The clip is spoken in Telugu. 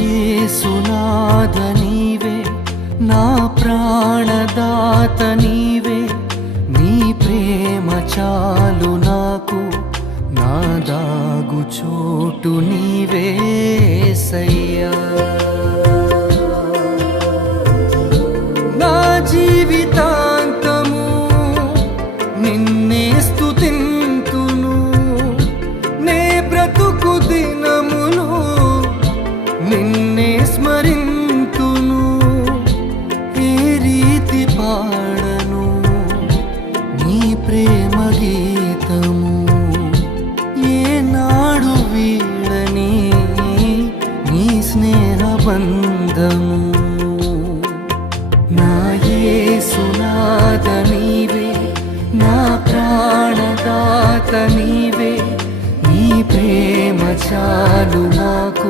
యేసునాథ నీవే, నా ప్రాణదాత నీవే, నీ ప్రేమ చాలు నాకు, నా దాగు చోటు నీవే యేసయ్యా. నా జీవితాంతము నిన్నే స్తుతింతును, నే బ్రతుకు దినములు నిన్నే స్మరింతును. ఏ రీతి పాడను నీ ప్రేమ గీతము, ఏనాడు వీడని నీ స్నేహ బంధము. నా యేసునాథ నీవే, నా ప్రాణదాత నీవే, నీ ప్రేమ చాలు నాకు,